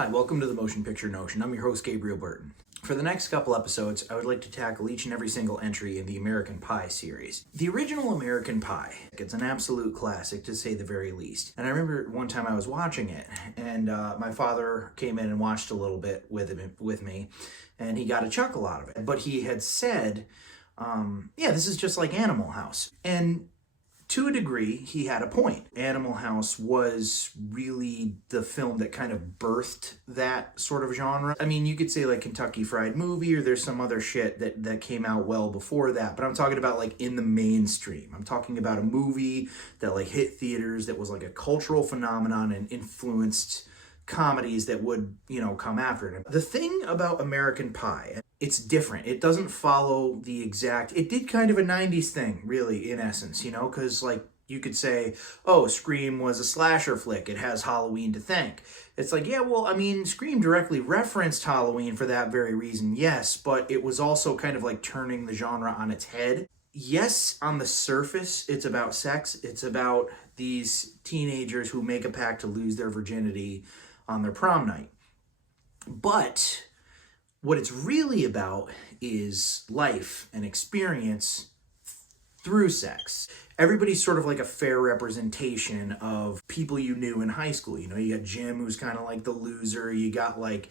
Hi, welcome to the Motion Picture Notion. I'm your host, Gabriel Burton. For the next couple episodes, I would like to tackle each and every single entry in the American Pie series. The original American Pie, it's an absolute classic to say the very least. And I remember one time I was watching it, and my father came in and watched a little bit with me, and he got a chuckle out of it. But he had said, yeah, this is just like Animal House. And to a degree, he had a point. Animal House was really the film that kind of birthed that sort of genre. I mean, you could say like Kentucky Fried Movie, or there's some other shit that came out well before that, but I'm talking about like in the mainstream. I'm talking about a movie that like hit theaters, that was like a cultural phenomenon and influenced comedies that would, come after it. The thing about American Pie, it's different. It doesn't follow the exact, it did kind of a 90s thing, really, in essence, because like you could say, oh, Scream was a slasher flick. It has Halloween to thank. It's like, yeah, well, I mean, Scream directly referenced Halloween for that very reason, yes, but it was also kind of like turning the genre on its head. Yes, on the surface, it's about sex. It's about these teenagers who make a pact to lose their virginity on their prom night. But what it's really about is life and experience through sex. Everybody's sort of like a fair representation of people you knew in high school. You got Jim, who's kind of like the loser. You got like,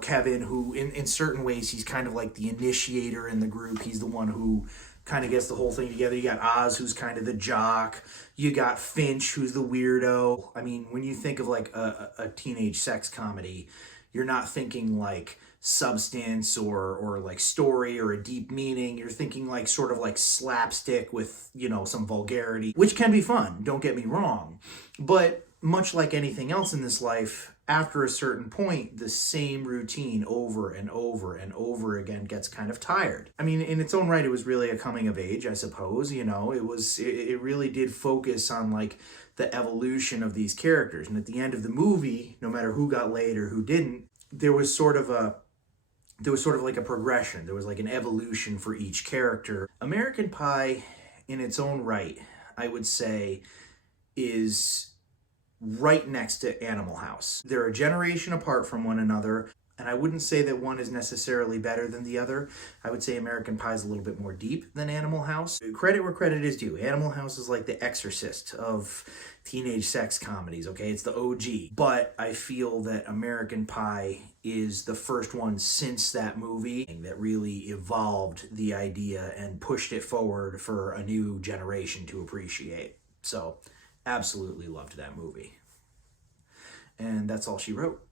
Kevin, who in certain ways, he's kind of like the initiator in the group. He's the one who kind of gets the whole thing together. You got Oz, who's kind of the jock. You got Finch, who's the weirdo. I mean, when you think of like a teenage sex comedy, you're not thinking like substance or like story or a deep meaning. You're thinking like sort of like slapstick with, some vulgarity, which can be fun, don't get me wrong. But much like anything else in this life, after a certain point, the same routine over and over and over again gets kind of tired. I mean, in its own right, it was really a coming of age, I suppose. It really did focus on like the evolution of these characters. And at the end of the movie, no matter who got laid or who didn't, there was sort of like a progression. There was like an evolution for each character. American Pie, in its own right, I would say, is right next to Animal House. They're a generation apart from one another, and I wouldn't say that one is necessarily better than the other. I would say American Pie is a little bit more deep than Animal House. Credit where credit is due. Animal House is like the Exorcist of teenage sex comedies, okay? It's the OG. But I feel that American Pie is the first one since that movie that really evolved the idea and pushed it forward for a new generation to appreciate. So, absolutely loved that movie. And that's all she wrote.